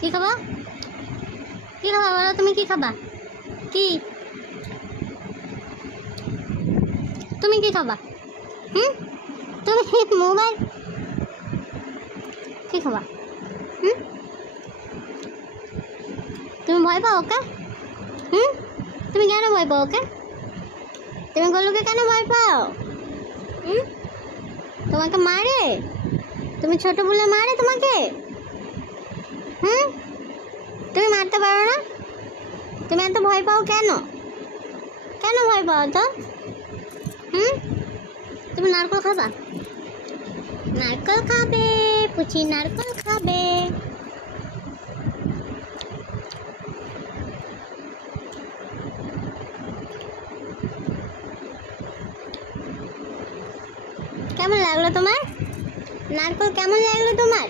কি খাবা? কি খাবা বলো? তুমি কি খাবা? কি তুমি কি খাবা? তুমি মোবাইল কি খাবা? তুমি ভয় পাও ওকে? তুমি কেন ভয় পাও ওকে? তুমি গোলুকে কেন ভয় পাও? তোমাকে মারে? তুমি ছোট বলে মারে তোমাকে? তুমি মারতে পারো না? তুমি এত ভয় পাও কেন? কেন ভয় পাও তো? তুমি নারকেল খাবা? নারকেল খাবে? পুচি নারকেল খাবে? কেমন লাগলো তোমার? নারকেল কেমন লাগলো তোমার?